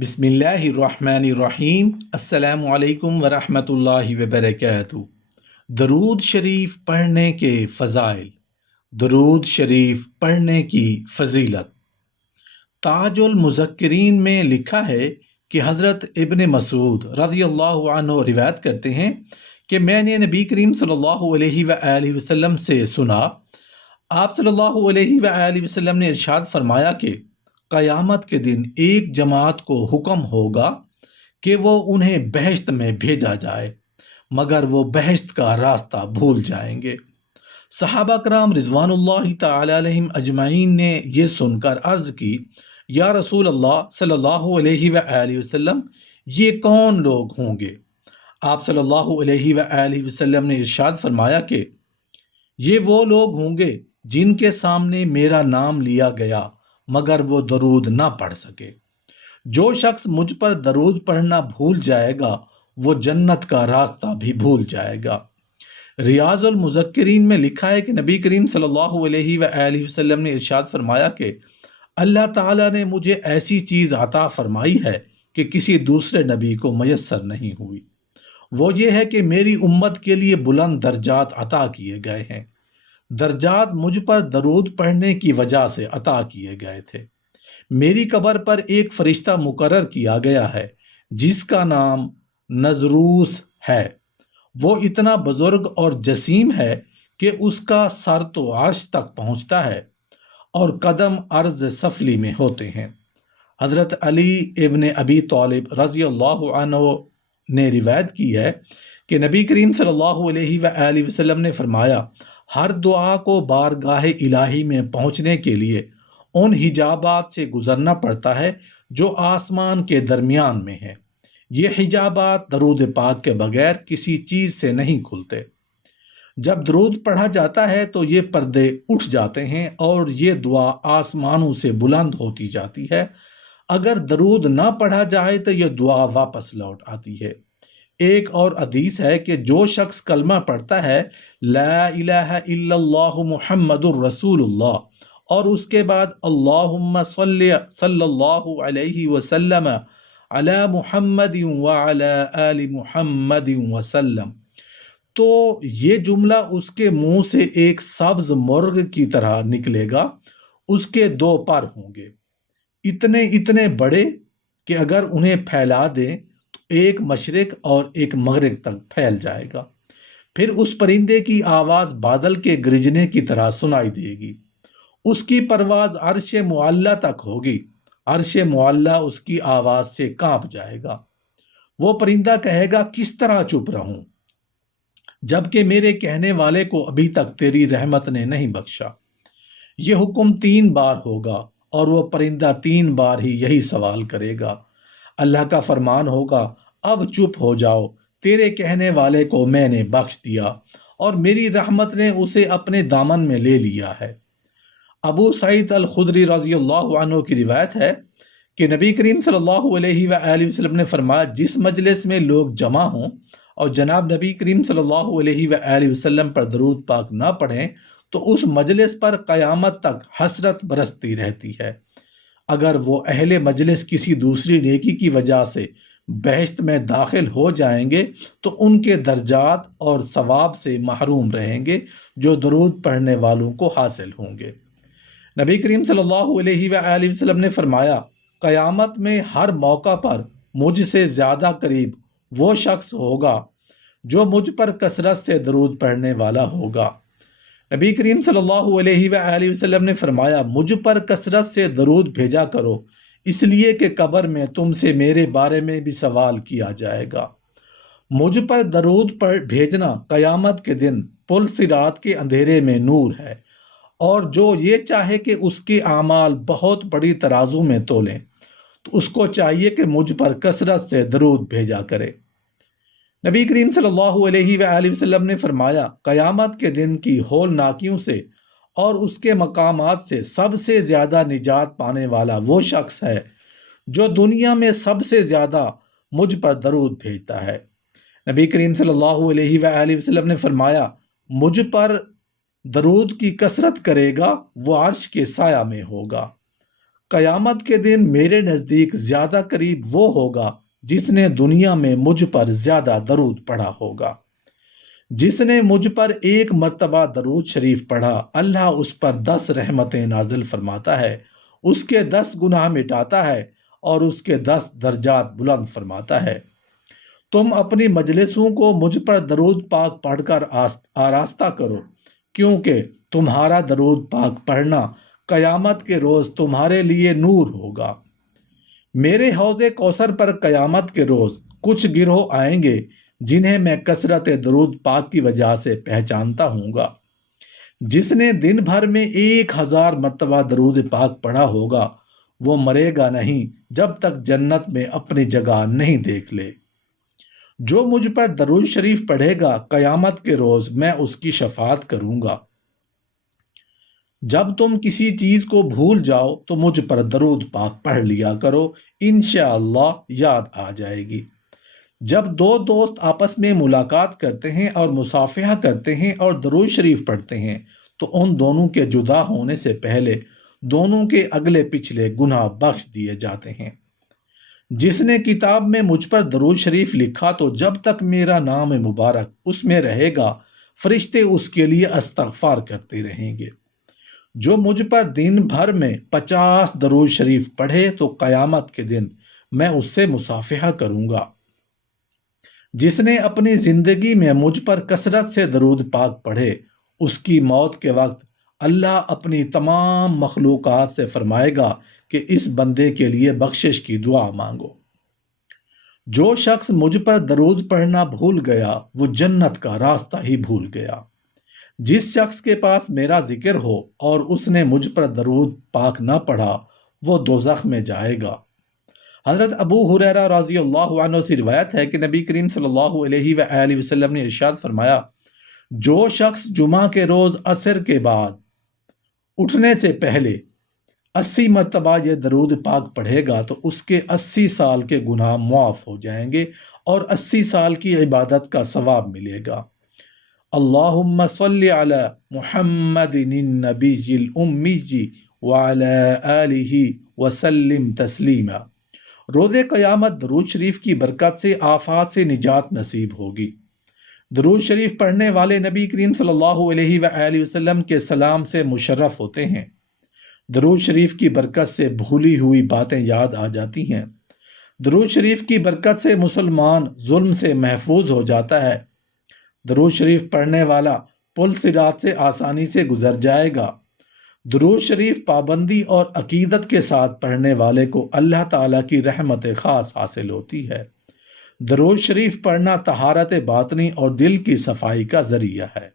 بسم اللہ الرحمن الرحیم۔ السلام علیکم ورحمۃ اللہ وبرکاتہ۔ درود شریف پڑھنے کے فضائل، درود شریف پڑھنے کی فضیلت۔ تاج المذکرین میں لکھا ہے کہ حضرت ابن مسعود رضی اللہ عنہ روایت کرتے ہیں کہ میں نے نبی کریم صلی اللہ علیہ وآلہ وسلم سے سنا، آپ صلی اللہ علیہ وآلہ وسلم نے ارشاد فرمایا کہ قیامت کے دن ایک جماعت کو حکم ہوگا کہ وہ انہیں بہشت میں بھیجا جائے، مگر وہ بہشت کا راستہ بھول جائیں گے۔ صحابہ کرام رضوان اللہ تعالی علیہم اجمعین نے یہ سن کر عرض کی، یا رسول اللہ صلی اللہ علیہ وآلہ وسلم، یہ کون لوگ ہوں گے؟ آپ صلی اللہ علیہ وآلہ وسلم نے ارشاد فرمایا کہ یہ وہ لوگ ہوں گے جن کے سامنے میرا نام لیا گیا مگر وہ درود نہ پڑھ سکے۔ جو شخص مجھ پر درود پڑھنا بھول جائے گا وہ جنت کا راستہ بھی بھول جائے گا۔ ریاض المذکرین میں لکھا ہے کہ نبی کریم صلی اللہ علیہ وآلہ وسلم نے ارشاد فرمایا کہ اللہ تعالیٰ نے مجھے ایسی چیز عطا فرمائی ہے کہ کسی دوسرے نبی کو میسر نہیں ہوئی، وہ یہ ہے کہ میری امت کے لیے بلند درجات عطا کیے گئے ہیں۔ درجات مجھ پر درود پڑھنے کی وجہ سے عطا کیے گئے تھے۔ میری قبر پر ایک فرشتہ مقرر کیا گیا ہے جس کا نام نذروس ہے۔ وہ اتنا بزرگ اور جسیم ہے کہ اس کا سر تو عرش تک پہنچتا ہے اور قدم عرض سفلی میں ہوتے ہیں۔ حضرت علی ابن ابی طالب رضی اللہ عنہ نے روایت کی ہے کہ نبی کریم صلی اللہ علیہ وآلہ وسلم نے فرمایا، ہر دعا کو بارگاہ الہی میں پہنچنے کے لیے ان حجابات سے گزرنا پڑتا ہے جو آسمان کے درمیان میں ہیں۔ یہ حجابات درود پاک کے بغیر کسی چیز سے نہیں کھلتے۔ جب درود پڑھا جاتا ہے تو یہ پردے اٹھ جاتے ہیں اور یہ دعا آسمانوں سے بلند ہوتی جاتی ہے۔ اگر درود نہ پڑھا جائے تو یہ دعا واپس لوٹ آتی ہے۔ ایک اور حدیث ہے کہ جو شخص کلمہ پڑھتا ہے لا الہ الا اللہ محمد الرسول اللہ اور اس کے بعد اللہم صلی اللہ علیہ وسلم علی محمد وعلی آل محمد وسلم، تو یہ جملہ اس کے منہ سے ایک سبز مرغ کی طرح نکلے گا۔ اس کے دو پر ہوں گے، اتنے بڑے کہ اگر انہیں پھیلا دیں تو ایک مشرق اور ایک مغرب تک پھیل جائے گا۔ پھر اس پرندے کی آواز بادل کے گرجنے کی طرح سنائی دے گی۔ اس کی پرواز عرش معلیٰ تک ہوگی، عرش معلیٰ اس کی آواز سے کانپ جائے گا۔ وہ پرندہ کہے گا، کس طرح چپ رہوں جبکہ میرے کہنے والے کو ابھی تک تیری رحمت نے نہیں بخشا۔ یہ حکم 3 بار ہوگا اور وہ پرندہ 3 بار ہی یہی سوال کرے گا۔ اللہ کا فرمان ہوگا، اب چپ ہو جاؤ، تیرے کہنے والے کو میں نے بخش دیا اور میری رحمت نے اسے اپنے دامن میں لے لیا ہے۔ ابو سعید الخدری رضی اللہ عنہ کی روایت ہے کہ نبی کریم صلی اللہ علیہ وآلہ وسلم نے فرمایا، جس مجلس میں لوگ جمع ہوں اور جناب نبی کریم صلی اللہ علیہ وآلہ وسلم پر درود پاک نہ پڑھیں تو اس مجلس پر قیامت تک حسرت برستی رہتی ہے۔ اگر وہ اہل مجلس کسی دوسری نیکی کی وجہ سے بہشت میں داخل ہو جائیں گے تو ان کے درجات اور ثواب سے محروم رہیں گے جو درود پڑھنے والوں کو حاصل ہوں گے۔ نبی کریم صلی اللہ علیہ وآلہ وسلم نے فرمایا، قیامت میں ہر موقع پر مجھ سے زیادہ قریب وہ شخص ہوگا جو مجھ پر کثرت سے درود پڑھنے والا ہوگا۔ نبی کریم صلی اللہ علیہ وآلہ وسلم نے فرمایا، مجھ پر کثرت سے درود بھیجا کرو، اس لیے کہ قبر میں تم سے میرے بارے میں بھی سوال کیا جائے گا۔ مجھ پر درود بھیجنا قیامت کے دن پل صراط کے اندھیرے میں نور ہے، اور جو یہ چاہے کہ اس کے اعمال بہت بڑی ترازو میں تولیں تو اس کو چاہیے کہ مجھ پر کثرت سے درود بھیجا کرے۔ نبی کریم صلی اللہ علیہ وآلہ وسلم نے فرمایا، قیامت کے دن کی ہولناکیوں سے اور اس کے مقامات سے سب سے زیادہ نجات پانے والا وہ شخص ہے جو دنیا میں سب سے زیادہ مجھ پر درود بھیجتا ہے۔ نبی کریم صلی اللہ علیہ وآلہ وسلم نے فرمایا، مجھ پر درود کی کثرت کرے گا وہ عرش کے سایہ میں ہوگا۔ قیامت کے دن میرے نزدیک زیادہ قریب وہ ہوگا جس نے دنیا میں مجھ پر زیادہ درود پڑھا ہوگا۔ جس نے مجھ پر ایک مرتبہ درود شریف پڑھا، اللہ اس پر 10 رحمتیں نازل فرماتا ہے، اس کے 10 گناہ مٹاتا ہے اور اس کے 10 درجات بلند فرماتا ہے۔ تم اپنی مجلسوں کو مجھ پر درود پاک پڑھ کر آراستہ کرو، کیونکہ تمہارا درود پاک پڑھنا قیامت کے روز تمہارے لیے نور ہوگا۔ میرے حوض کوثر پر قیامت کے روز کچھ گروہ آئیں گے جنہیں میں کثرت درود پاک کی وجہ سے پہچانتا ہوں گا۔ جس نے دن بھر میں 1000 مرتبہ درود پاک پڑھا ہوگا وہ مرے گا نہیں جب تک جنت میں اپنی جگہ نہیں دیکھ لے۔ جو مجھ پر درود شریف پڑھے گا قیامت کے روز میں اس کی شفاعت کروں گا۔ جب تم کسی چیز کو بھول جاؤ تو مجھ پر درود پاک پڑھ لیا کرو، انشاءاللہ یاد آ جائے گی۔ جب دو دوست آپس میں ملاقات کرتے ہیں اور مصافحہ کرتے ہیں اور درود شریف پڑھتے ہیں تو ان دونوں کے جدا ہونے سے پہلے دونوں کے اگلے پچھلے گناہ بخش دیے جاتے ہیں۔ جس نے کتاب میں مجھ پر درود شریف لکھا تو جب تک میرا نام مبارک اس میں رہے گا فرشتے اس کے لیے استغفار کرتے رہیں گے۔ جو مجھ پر دن بھر میں 50 درود شریف پڑھے تو قیامت کے دن میں اس سے مصافحہ کروں گا۔ جس نے اپنی زندگی میں مجھ پر کثرت سے درود پاک پڑھے اس کی موت کے وقت اللہ اپنی تمام مخلوقات سے فرمائے گا کہ اس بندے کے لیے بخشش کی دعا مانگو۔ جو شخص مجھ پر درود پڑھنا بھول گیا وہ جنت کا راستہ ہی بھول گیا۔ جس شخص کے پاس میرا ذکر ہو اور اس نے مجھ پر درود پاک نہ پڑھا وہ دوزخ میں جائے گا۔ حضرت ابو ہریرہ رضی اللہ عنہ سے روایت ہے کہ نبی کریم صلی اللہ علیہ وآلہ وسلم نے ارشاد فرمایا، جو شخص جمعہ کے روز عصر کے بعد اٹھنے سے پہلے 80 مرتبہ یہ درود پاک پڑھے گا تو اس کے 80 سال کے گناہ معاف ہو جائیں گے اور 80 سال کی عبادت کا ثواب ملے گا۔ اللہم صلی علی محمد النبی الامی وعلی آلہ وسلم تسلیما۔ روز قیامت درود شریف کی برکت سے آفات سے نجات نصیب ہوگی۔ درود شریف پڑھنے والے نبی کریم صلی اللہ علیہ وآلہ وسلم کے سلام سے مشرف ہوتے ہیں۔ درود شریف کی برکت سے بھولی ہوئی باتیں یاد آ جاتی ہیں۔ درود شریف کی برکت سے مسلمان ظلم سے محفوظ ہو جاتا ہے۔ درود شریف پڑھنے والا پل صراط سے آسانی سے گزر جائے گا۔ درود شریف پابندی اور عقیدت کے ساتھ پڑھنے والے کو اللہ تعالیٰ کی رحمت خاص حاصل ہوتی ہے۔ درود شریف پڑھنا طہارت باطنی اور دل کی صفائی کا ذریعہ ہے۔